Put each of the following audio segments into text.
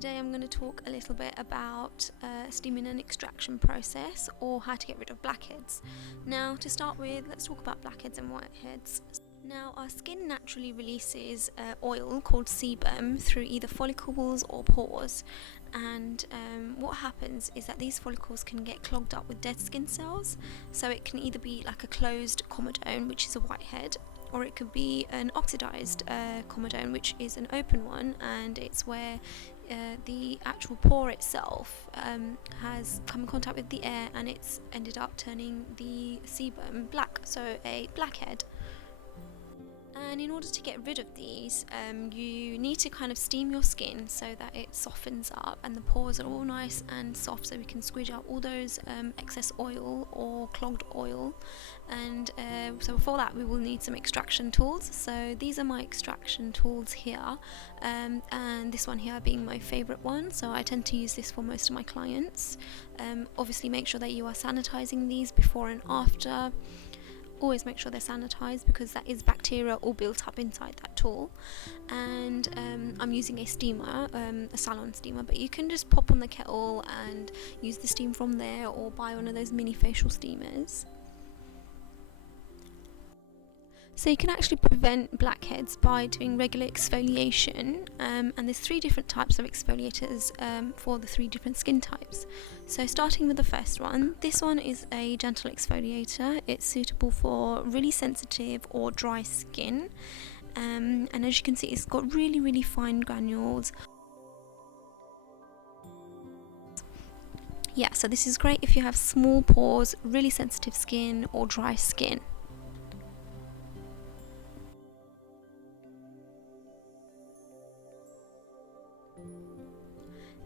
today I'm going to talk a little bit about steaming and extraction process, or how to get rid of blackheads. Now, to start with, let's talk about blackheads and whiteheads. Now, our skin naturally releases oil called sebum through either follicles or pores, and what happens is that these follicles can get clogged up with dead skin cells. So it can either be like a closed comedone, which is a whitehead, or it could be an oxidized comedone, which is an open one, and it's where the actual pore itself has come in contact with the air and it's ended up turning the sebum black, so a blackhead. And in order to get rid of these, you need to kind of steam your skin so that it softens up and the pores are all nice and soft, so we can squeeze out all those excess oil or clogged oil. And so for that we will need some extraction tools. So these are my extraction tools here, and this one here being my favourite one, so I tend to use this for most of my clients. Obviously make sure that you are sanitizing these before and after. Always make sure they're sanitized, because that is bacteria all built up inside that tool. And I'm using a steamer, a salon steamer, but you can just pop on the kettle and use the steam from there, or buy one of those mini facial steamers. So you can actually prevent blackheads by doing regular exfoliation, and there's 3 different types of exfoliators for the 3 different skin types. So starting with the first one, this one is a gentle exfoliator. It's suitable for really sensitive or dry skin, and as you can see, it's got really fine granules. Yeah, so this is great if you have small pores, really sensitive skin or dry skin.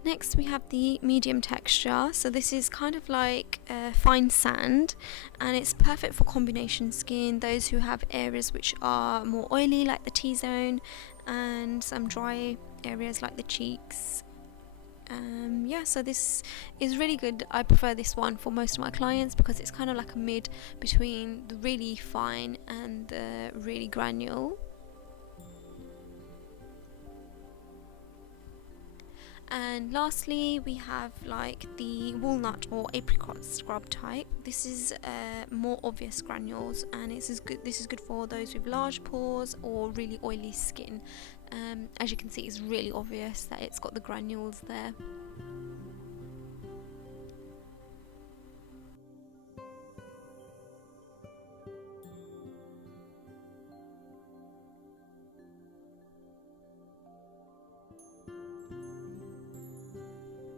Next we have the medium texture. So this is kind of like fine sand, and it's perfect for combination skin, those who have areas which are more oily like the T-zone, and some dry areas like the cheeks. Yeah, so this is really good. I prefer this one for most of my clients because it's kind of like a mid between the really fine and the really granule. And lastly we have like the walnut or apricot scrub type. This is more obvious granules, and this is good for those with large pores or really oily skin. As you can see, it's really obvious that it's got the granules there.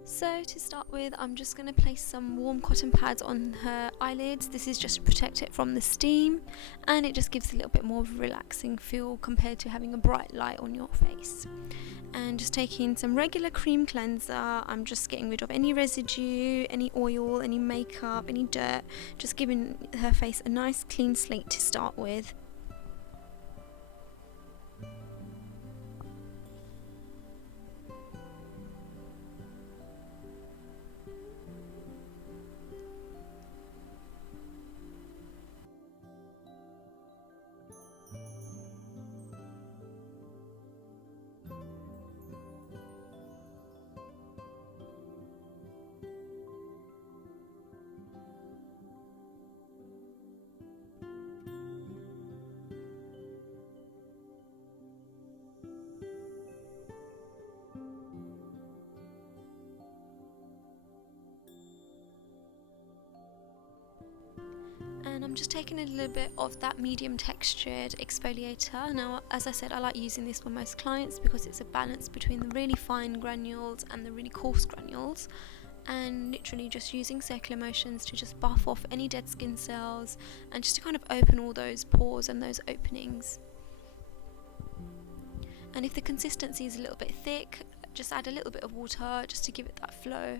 So to start with, I'm just going to place some warm cotton pads on her eyelids. This is just to protect it from the steam, and it just gives a little bit more of a relaxing feel compared to having a bright light on your face. And just taking some regular cream cleanser, I'm just getting rid of any residue, any oil, any makeup, any dirt, just giving her face a nice clean slate to start with. And I'm just taking a little bit of that medium textured exfoliator. Now, as I said, I like using this for most clients because it's a balance between the really fine granules and the really coarse granules, and literally just using circular motions to just buff off any dead skin cells and just to kind of open all those pores and those openings. And if the consistency is a little bit thick, just add a little bit of water just to give it that flow.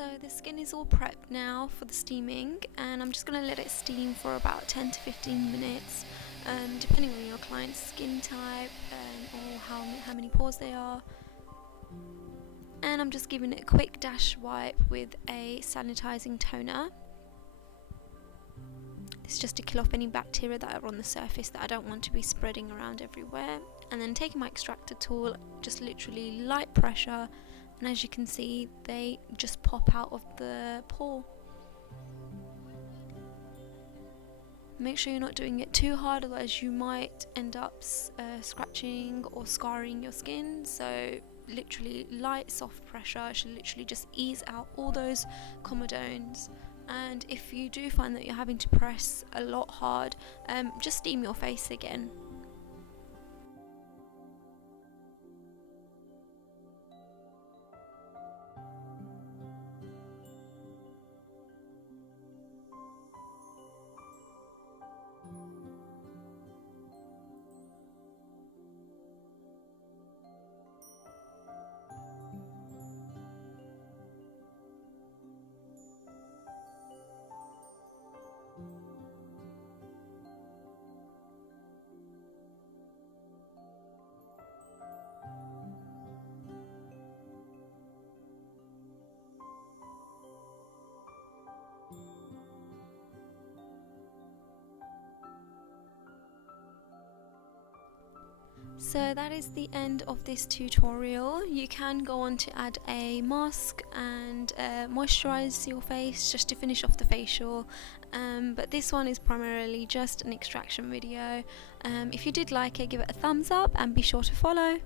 So the skin is all prepped now for the steaming, and I'm just going to let it steam for about 10 to 15 minutes, depending on your client's skin type or how many pores they are. And I'm just giving it a quick dash wipe with a sanitizing toner. This is just to kill off any bacteria that are on the surface that I don't want to be spreading around everywhere. And then taking my extractor tool, just literally light pressure, and as you can see, they just pop out of the pore. Make sure you're not doing it too hard, otherwise you might end up scratching or scarring your skin. So literally light soft pressure should literally just ease out all those comedones. And if you do find that you're having to press a lot hard, just steam your face again. So that is the end of this tutorial. You can go on to add a mask and moisturize your face just to finish off the facial, but this one is primarily just an extraction video. If you did like it, give it a thumbs up and be sure to follow.